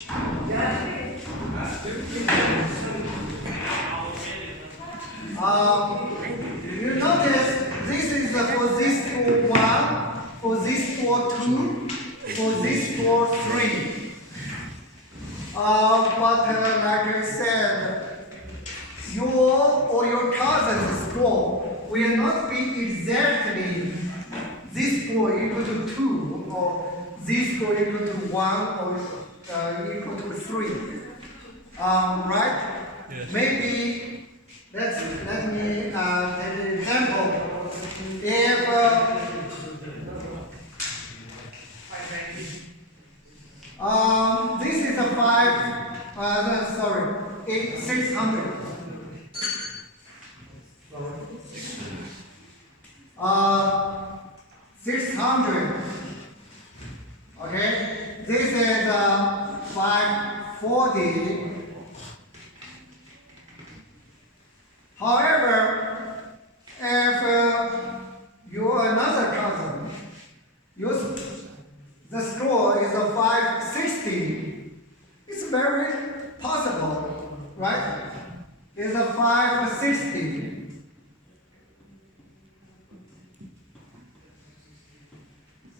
You notice this is for this tool 1, for this tool 2, for this tool 3. But like I said, your or your cousin's score will not be exactly this score equal to 2 or this score equal to 1 or equal to 3. Right? Yes. Maybe let me take an example. If this is a 600. 600. Okay, this is 540. However, if you're another cousin, the score is a 560. It's very possible, right? It's a 560.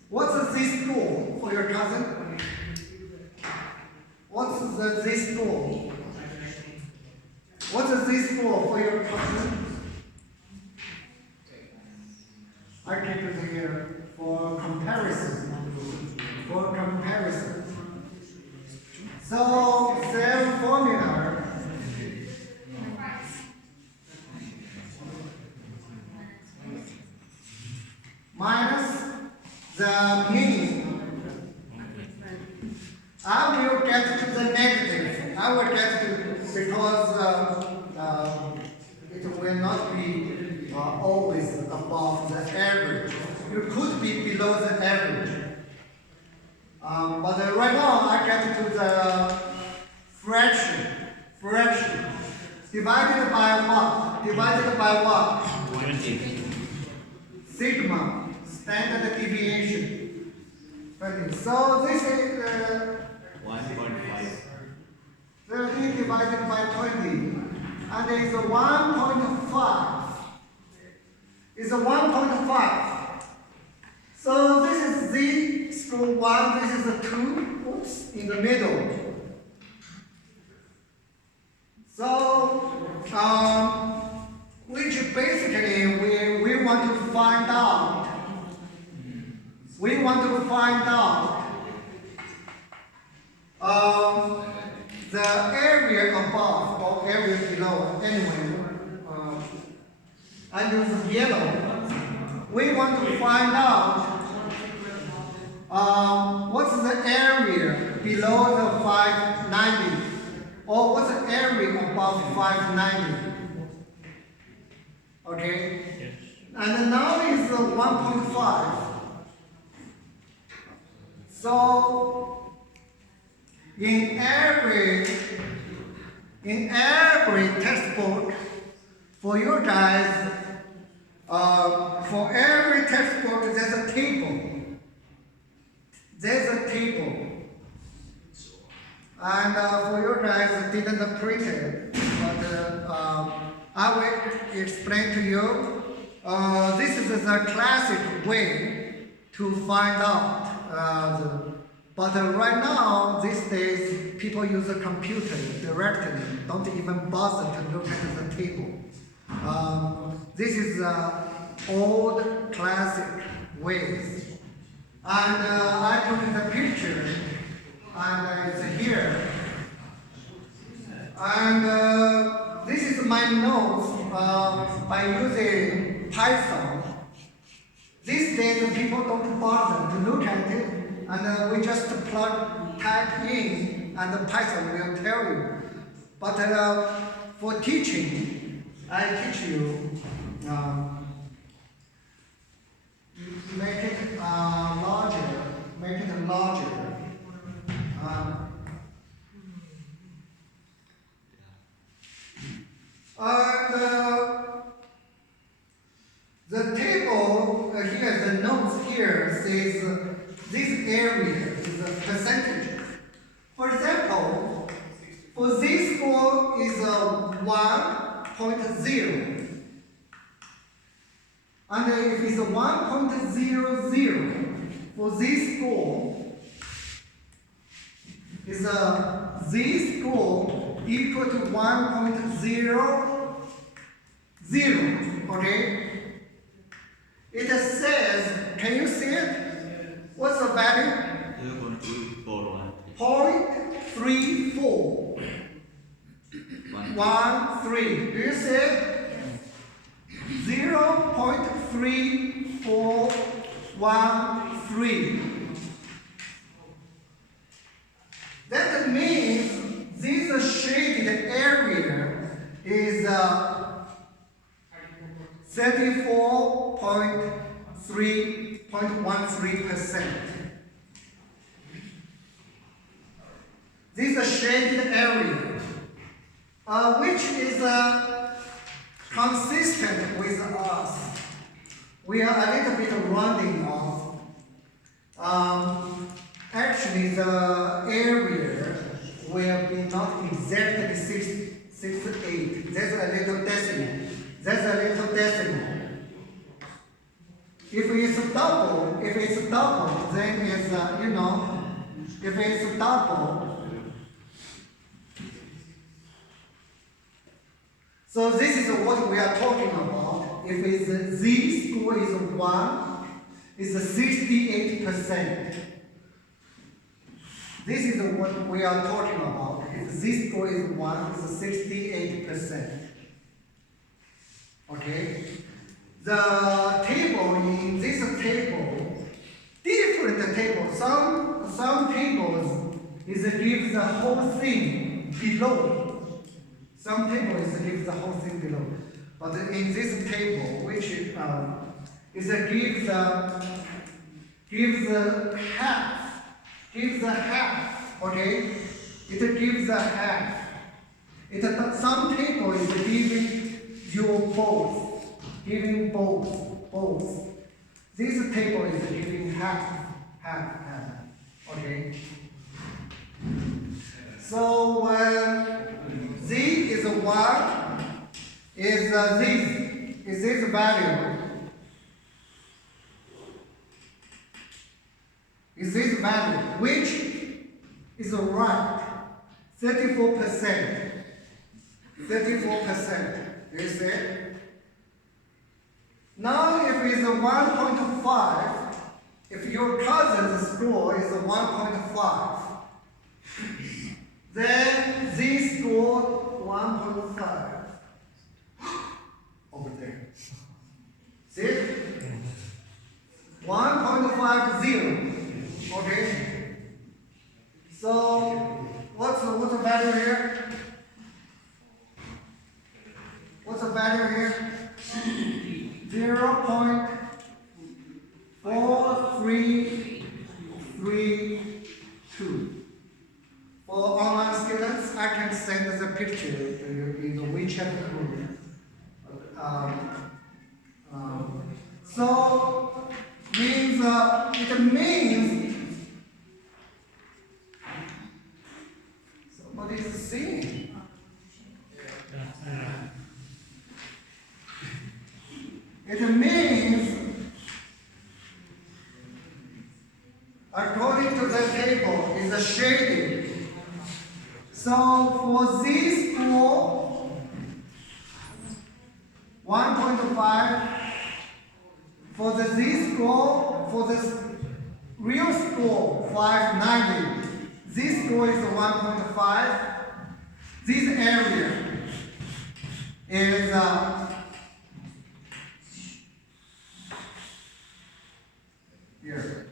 What's this score for your cousin? What's this score? What is this score for your cousin? I keep it here for comparison. For comparison. So, same formula. Minus the mean. I will get to the negative. I will get to because it will not be always above the average. You could be below the average. But right now I get to the fraction. Divided by what? Divided by what? 20. Sigma, standard deviation. 20. So this is 1.5. 30 divided by 20, and it's a 1.5. It's a 1.5. So this is Z stroke 1, this is a 2, oops, in the middle. So, which basically we want to find out. We want to find out the area above or area below. Anyway, I use yellow. We want to find out what's the area below the 590 or what's the area above 590. Okay? Yes. And now is 1.5. So in every textbook for you guys, for every textbook there's a table. There's a table. And for you guys, I didn't print it, but I will explain to you. This is the classic way to find out. But right now, these days, people use a computer directly, don't even bother to look at the table. This is old classic ways. And I put the picture, and it's here. And this is my notes by using Python. These days, people don't bother to look at it, and we just type in, and the Python will tell you. But for teaching, I teach you make it larger, make it larger. The table here, the notes here says this area is a percentage. For example, Z score is 1.0. And if it's 1.00 for Z score, is a Z score equal to 1.00, okay? It says, can you see it? What's the value? 0.34. 13. Do you see it? 0.3413. That means this shaded area is 34.13%. This shaded area, which is consistent with us. We are a little bit rounding off. Actually, the area will be not exactly 6.8. There's a little decimal. If it's double, then it's, if it's double. So this is what we are talking about. If it's Z score is 1, it's 68%. This is what we are talking about. If Z score is 1, it's 68%. Okay? The table in this table, different tables. Some tables is give the whole thing below. Some tables give the whole thing below. But in this table, which is gives the half, okay? It gives the half. Some table is giving you both, both. This table is giving half, okay? So Z is 1, is this value. Is this value, which is right, 34%. 34%. You see? Now, if it's 1.5, if your cousin's score is 1.5, then Z score 1.5 over there. See? 1.50. Okay. So what's the value here? What's the value here? 0.4332. For online students, I can send the picture in the WeChat group. So means it means somebody is singing. It means, according to the table, is a shading. So for Z score 1.5, for the Z score, for the real score 590, Z score is 1.5. This area is here.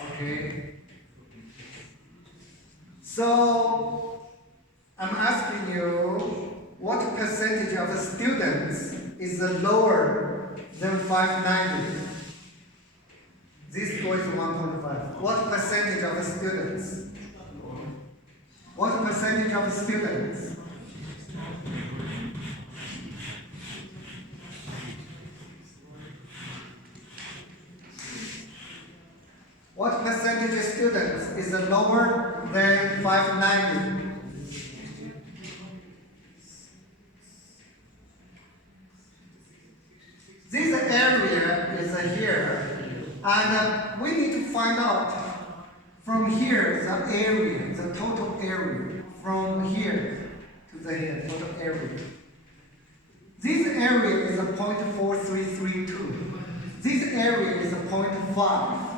Okay. So I'm asking you, what percentage of the students is lower than 590? This score is 1.5. What percentage of the students? What percentage of the students? What percentage of students is lower than 590? This area is here, and we need to find out from here the area, the total area, from here to the here, total area. This area is a 0.4332. This area is a 0.5.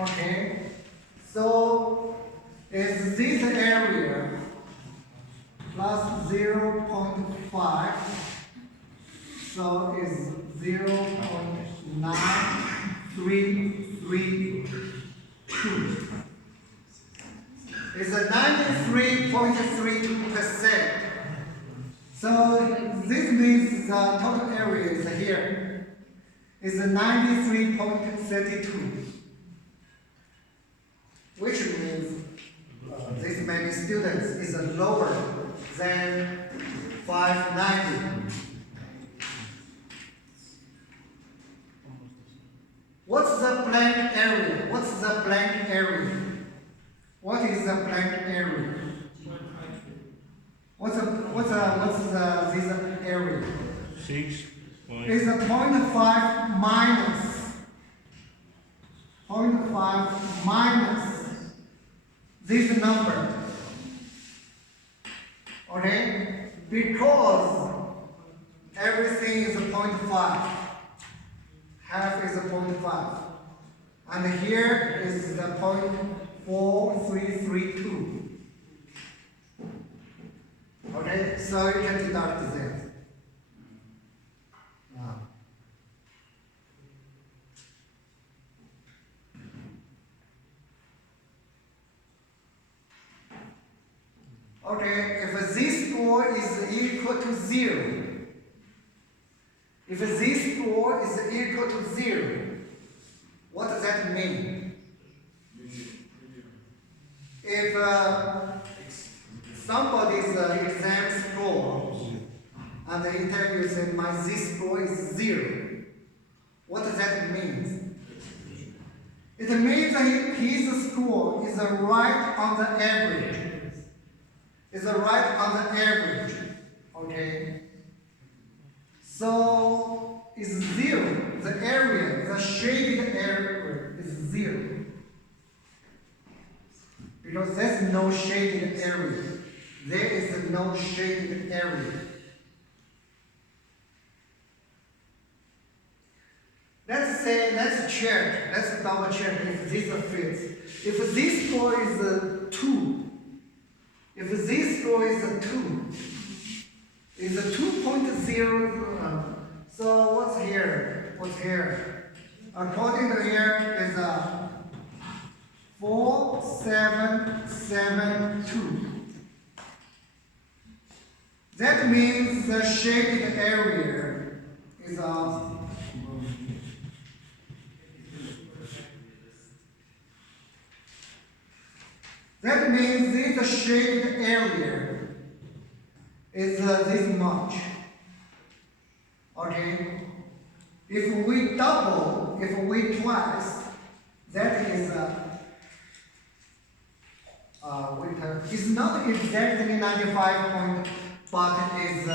Okay, so is this area plus 0.5, so is 0.9332. It's a 93.32%. So this means the total area is here. Is a 93.32. Which means this many students is lower than 590. What's the blank area? What's the blank area? What is the blank area? What's this area? 6. It's a 0.5 minus 0.5 minus this number. Okay? Because everything is a 0.5. Half is a 0.5. And here is the 0.4332. Okay? So you can deduct this. Okay, if this score is equal to 0, if this score is equal to 0, what does that mean? If somebody's exam score and the interview said my Z score is 0, what does that mean? It means that his score is right on the average. Is right on the average, okay? So is 0, the area, the shaded area is 0. Because there's no shaded area. There is no shaded area. Let's check, let's double check if this fits. If this score is 2, if this score is 2, is a 2.0, so what's here? What's here? According to here is 4772. That means the shaded area is that means this shaded area is this much. Okay? If we double, if we twice, that is it's not exactly 95 point, but is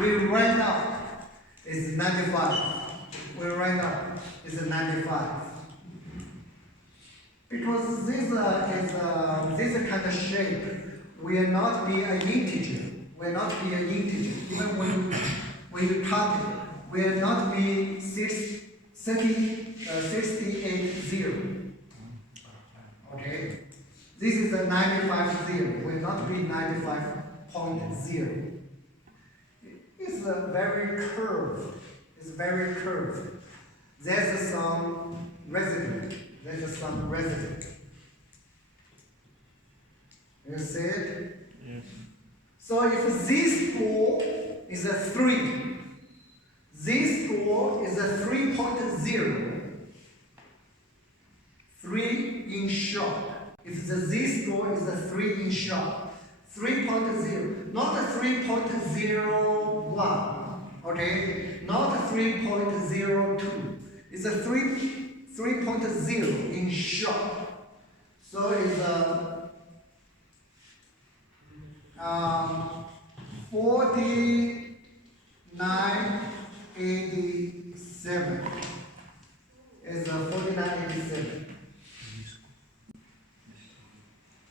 we round up is 95. We round up is 95. Because this this kind of shape will not be an integer. Will not be an integer. Even when you cut it, will not be 680. Okay. This is a 95.0. Will not be 95.0. It's very curved. It's very curved. There's some residue. There's some residue. You see it? Yes. So if this score is a 3, this score is a 3.0. 3 in short. If the z-score is a 3 in short, 3.0, not a 3.01, okay? Not a 3.02. It's a 3.0 in short. So it's a 4987. It's a 4987.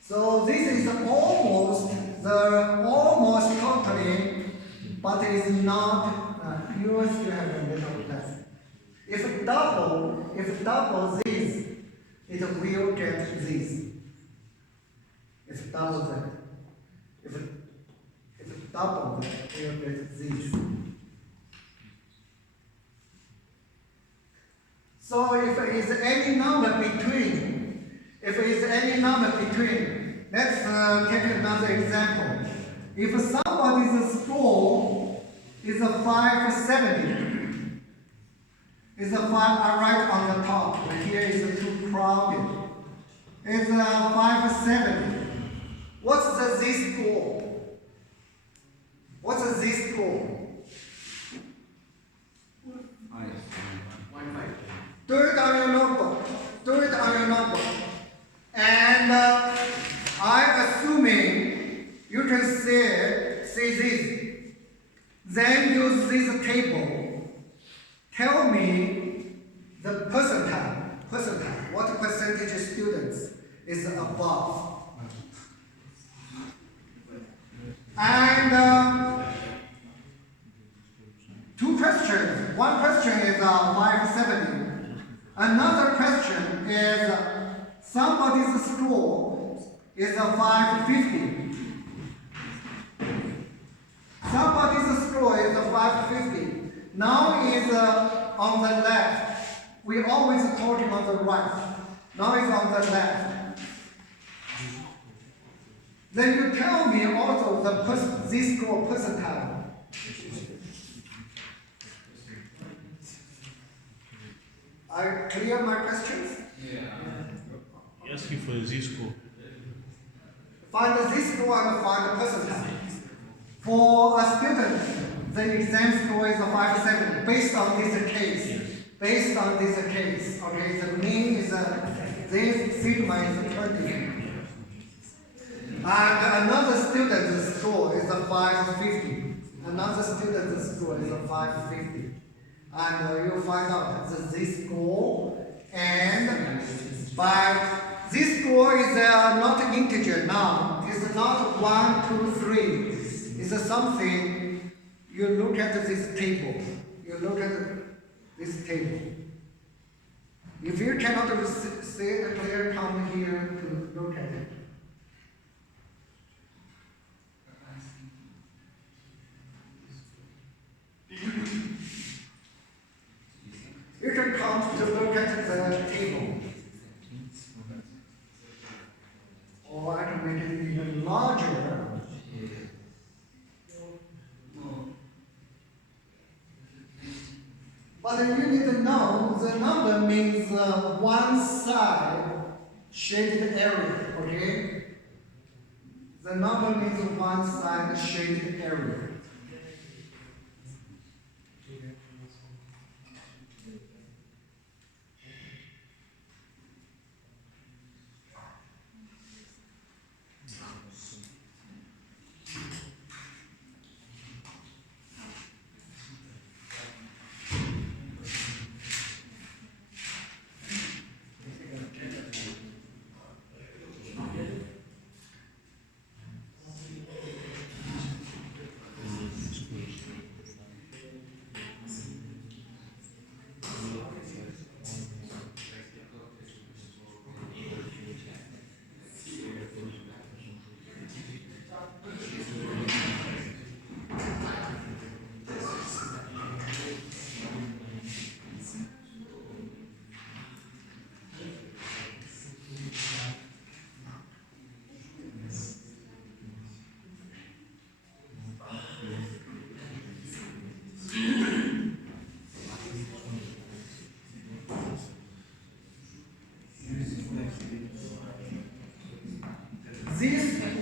So this is almost totally, but it's not. You still have a little less. If double this, it will get this. If double that, if double that, it will get this. So if there is any number between, let's take another example. If somebody's score is a 570, is a 5 right on the top, but here is too crowded. It's a 570. What's the z-score? What's the z-score? Do it on your notebook. And I'm assuming you can see this. Then use this table. Tell me the percentile. What percentage of students is above? And two questions. One question is 570. Another question is somebody's score is a 550. Somebody's score is a 550. Now is on the left. We always talking on the right. Now it's on the left. Then you tell me also the z-score percentile. I clear my questions? Asking for the z-score. Find the z-score and find the percentile. For a student, the exam score is a 570 based on this case. Okay, the mean is this sigma is 20. And another student's score is a 550. And you'll find out the z-score. And but this score is not integer now. It's not 1, 2, 3. It's something. You look at this table. If you cannot see it clear, come here to look at it. You can come to look at the table. Or I can make it even larger. But you need to know the number means one side shaded area, okay? The number means one side shaded area.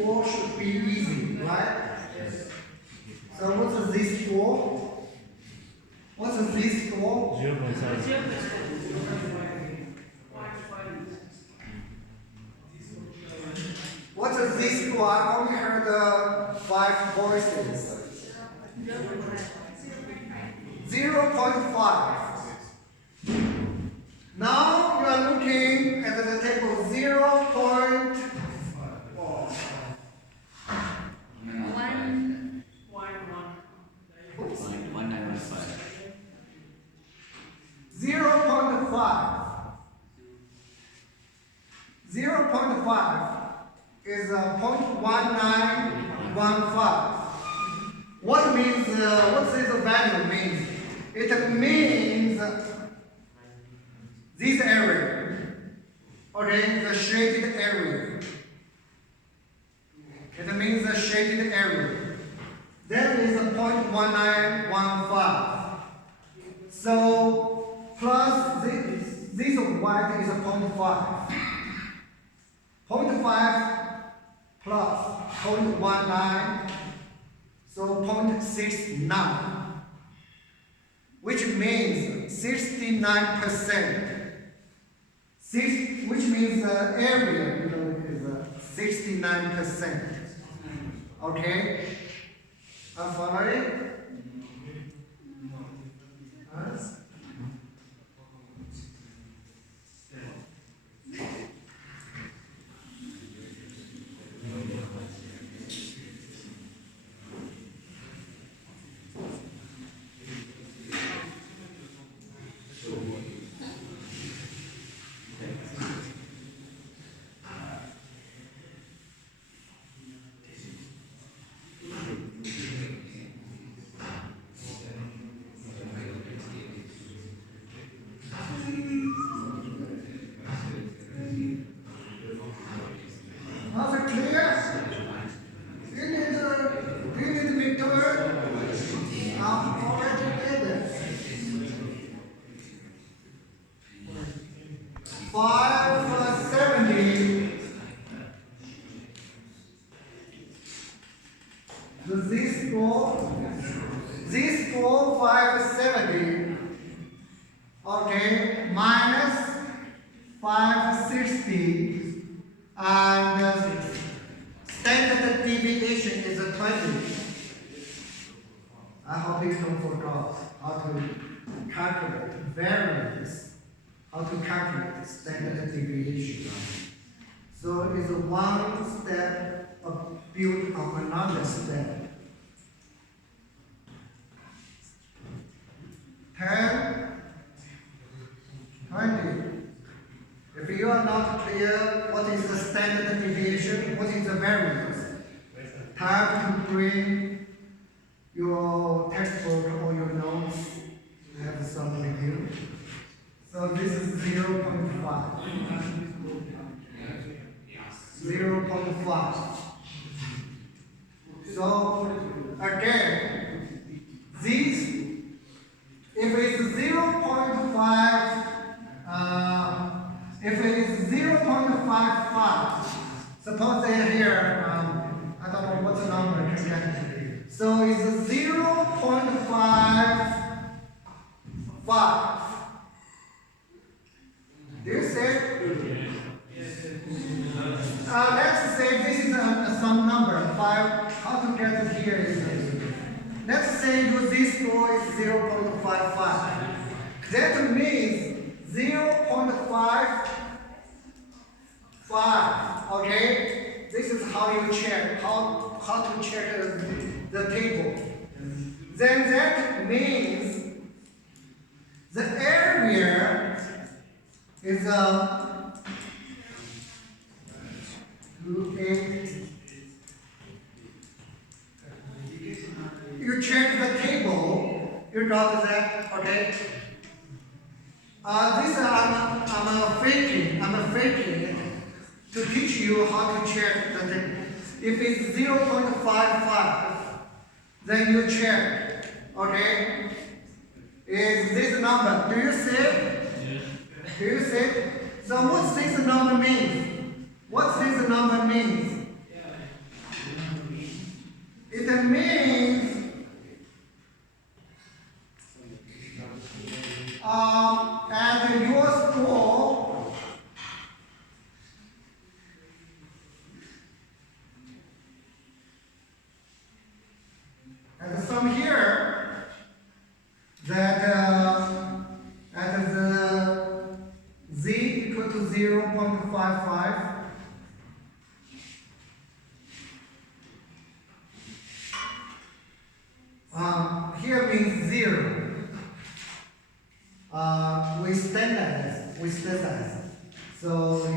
4 should be easy, right? So what's this 4? What's this 4? 0.5. What's this 4? I only heard 5 voices. 0.5. Now you are looking at the table 0.195. 0.5 is 0.1915. What means? What this value means? It means this area, okay, the shaded area. It means the shaded area. That is 0.1915. So plus this white is 0.5. 0.5 plus 0.19, so 0.69, which means 69%. Which means the area is 69%. Okay? I'm following? Huh? Was it clear? You need me to I'm already did it. 570. This 570. Okay, minus 560. And standard deviation is 20. I hope you don't forget how to calculate variance, how to calculate standard deviation. So it's one step built on another step. 10, 20. If you are not clear what is the standard deviation, what is the variance, time to bring your textbook or your notes, you have some review. So this is 0.5. 0.5. So again, this, if it's 0.5, if it is 0.55, suppose they are here, I don't know what's the number again. So it's 0.55. Do you see? Let's say this is some number, 5. How to get it here is, let's say this score is 0.55. That means 0.55, okay? This is how you check, how to check the table. Then that means the area is 2,8. You check the table, you got that, okay? This I'm faking to teach you how to check the thing. If it's 0.55, then you check, okay? Is this number? Do you see it? Yes. Do you see it? So what's this number means? What's this number means? 0.55. Here means 0. We standardize. So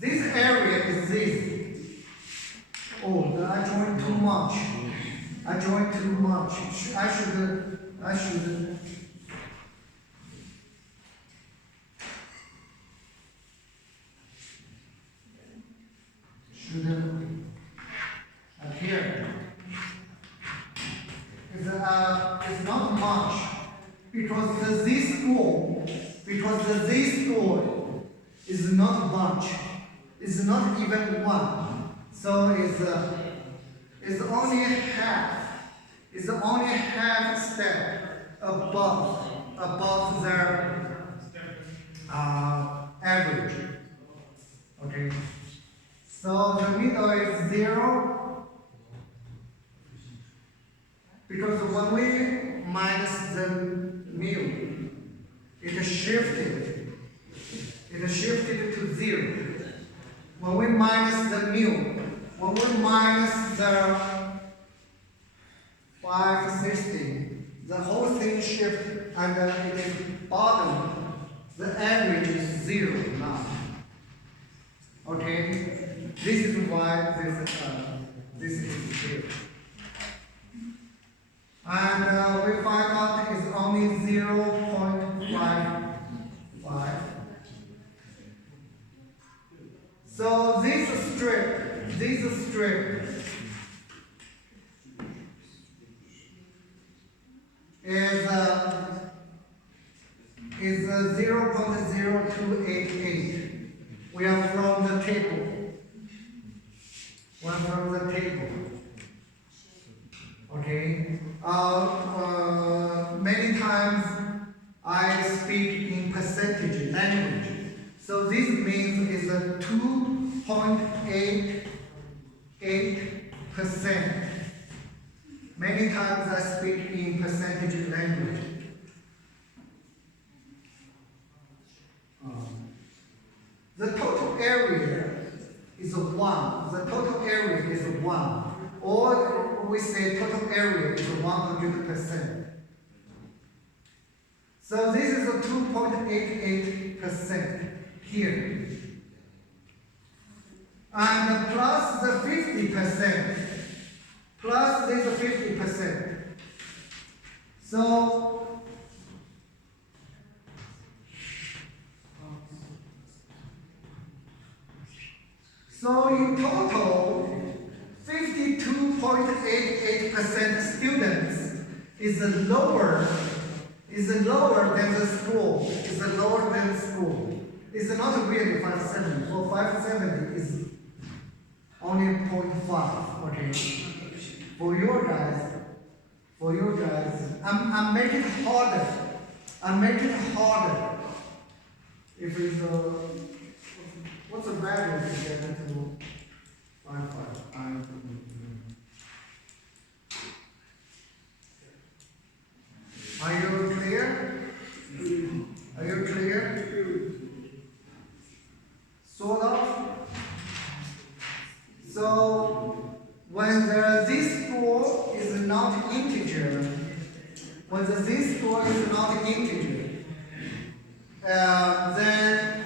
this area is this. Oh, I joined too much. I should. Here. It's not much because this score is not much. It's not even 1. So it's only half step above their average. Okay. So the middle is 0. Because when we minus the mu, it shifted to 0. When we minus the mu, when we minus the 560, the whole thing shifts and it is bottom. The average is 0 now. Okay, this is why this is 0. And we find out it's only 0.55. So this strip is 0.0288. We are from the table. Okay. Many times I speak in percentage language. So this means is a 2.88%. Many times I speak in percentage language. The total area is 1. The total area is 1. Or we say total area is 100%. So this is a 2.88% here. And plus the 50%. Plus this 50%. So in total, 52.88% students is lower than the school. It's not really 570. So 570 is only 0.5. Okay. For your guys, I'm making it harder. If it's what's the value to get into 5.5? Are you clear? Sort of. So when this score is not integer, then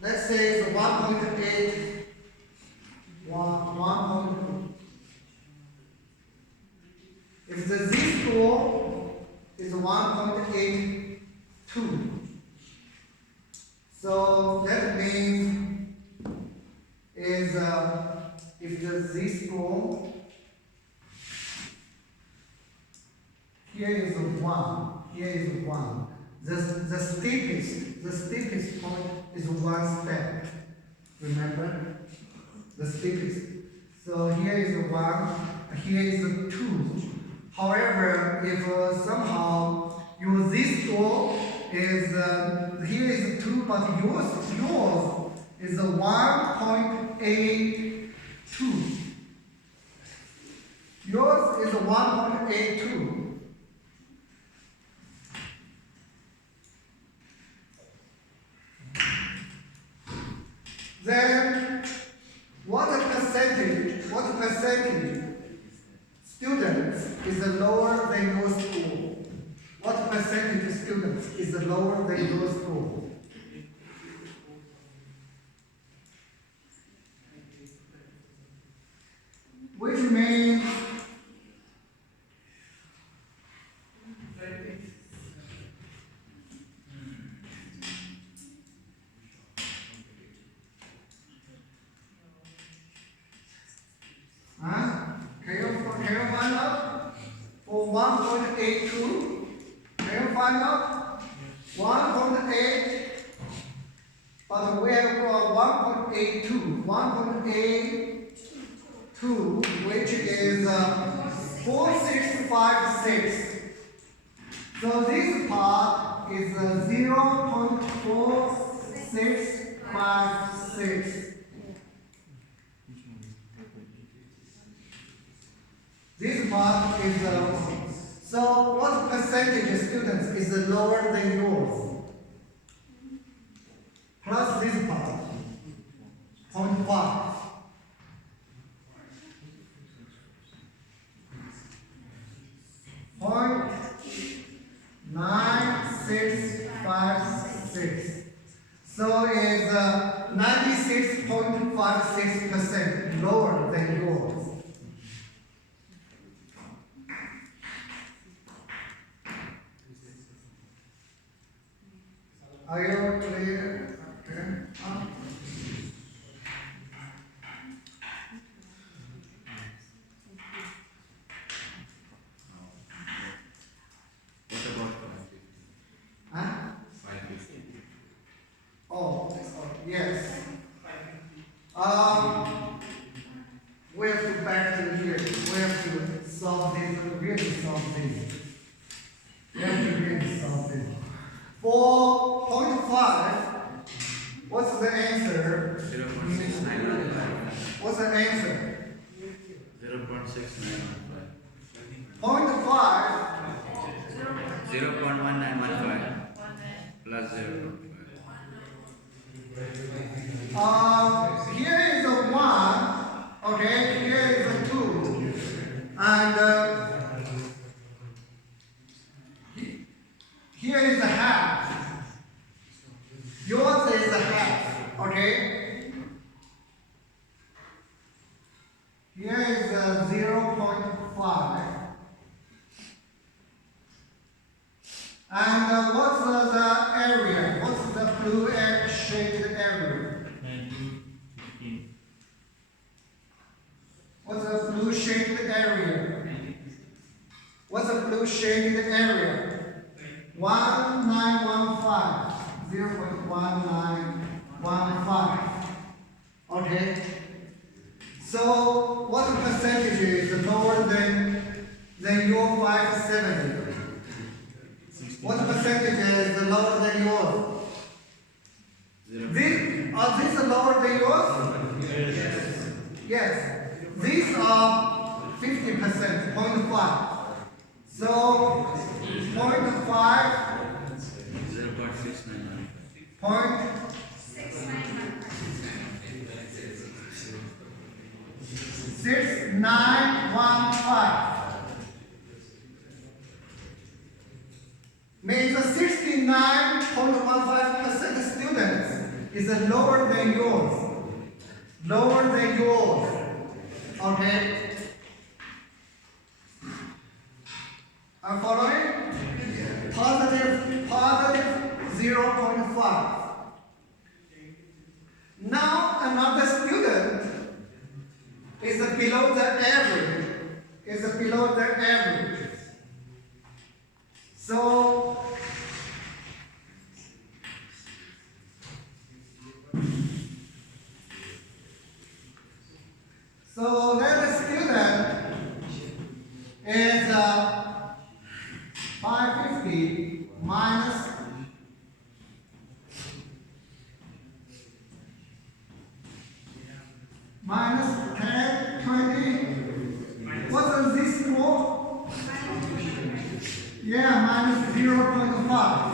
let's say it's 1.8. If the z score is 1.82, so that means is if the z score here is 1, the steepest point is 1 step. Remember the steepest. So here is 1, here is 2. However, if somehow your z score is here is 2, but yours is 1.82. 1.82. Yours is 1.82. Then what percentage students is lower than your school? What percentage students is lower than your school? Which means can you find out? For 1.82, can you find out? 1.8, but we have got 1.82, 1.82, which is 4656. So this part is 0.4656. This part is so what percentage of students is lower than yours? Plus this part, 0.5. Point 9656. So is 96.56% lower than yours. Are you clear? Okay. What about Huh? 550? Oh, yes. We have to back to here. We have to solve this. Really solve this. We have to really solve this. For 0.5, what's the answer? 0.6915. What's the answer? 0.6915. 0.5. 0.1915 plus 0.5. Here is a 1, okay, here is a 2, and here is a half. Yours is a half, okay? Here is a 0.5. And what's the area? What's the blue shaded area? 19, What's the blue shaded area? What's the blue shaded area? 1915. 0.1915. Okay. So what percentage is lower than your 570? What percentage is lower than yours? This lower than yours? Yes. These are 50%, 0.5. So 0.5, 0.691. point 6915. Means 69.15% students is lower than yours. Lower than yours. Okay? I'm following? Positive 0.5. Now another student is below the average. Is below the average. So that student is 550 minus 550 minus 10, 20. What is this for? Yeah, minus 0.5.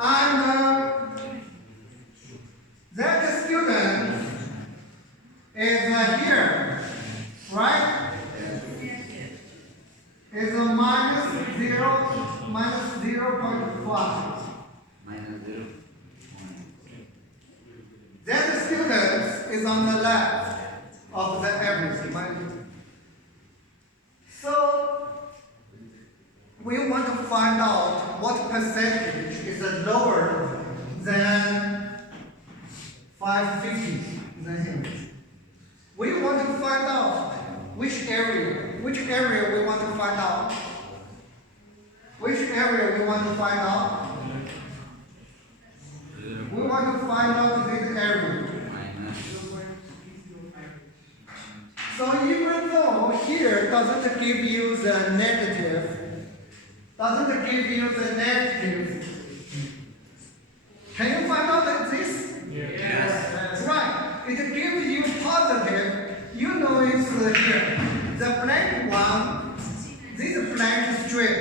And that student is here, right? Is a minus 0.5. Minus 0. That student is on the left of the average. So we want to find out what percentage is lower than 550 than him. We want to find out which area we want to find out. Which area we want to find out? We want to find out this area. So even though here doesn't give you the negative, can you find out this? Yes. Right. It gives you positive. You know it's here. The blank one, this blank strip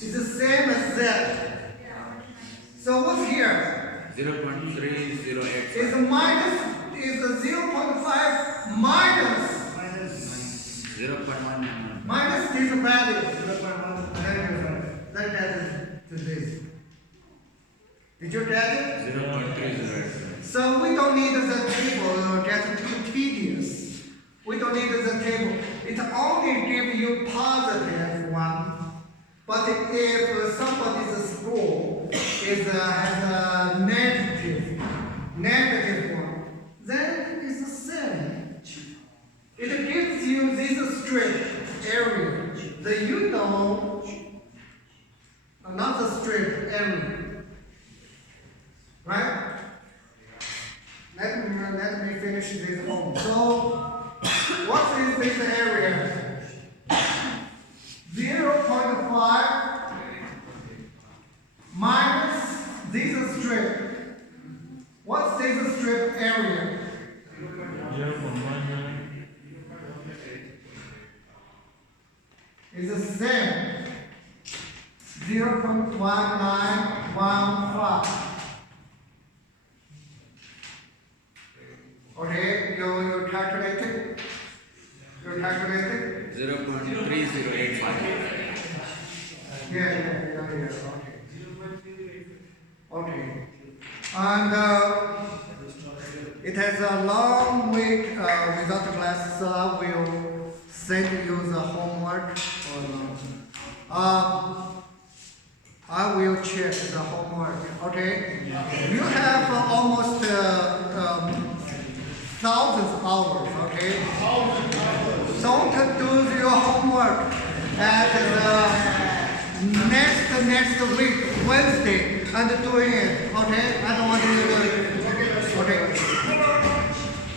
is the same as that. So what's here? 0.3085. Is 0.5 minus 0.1. minus this value. 0.1. That is to this. Did you get it? 0.308. So we don't need the table or get too tedious. We don't need the table. It only gives you positive one. But if somebody's score has a negative one, then it's the same. It gives you this strip area. Not the strip area. Right? Let me finish this home. So, what is this area? 0.5 minus this strip. What's this strip area? 0.19. It's the same. 0.1915. Okay, you calculated? 0.3085. Yeah, okay. Okay. And it has a long week without class, so I will send you the homework. I will check the homework, okay? You have almost thousands of hours, okay? Don't do your homework at the next week, Wednesday, and doing it, okay? I don't want you to do it, okay?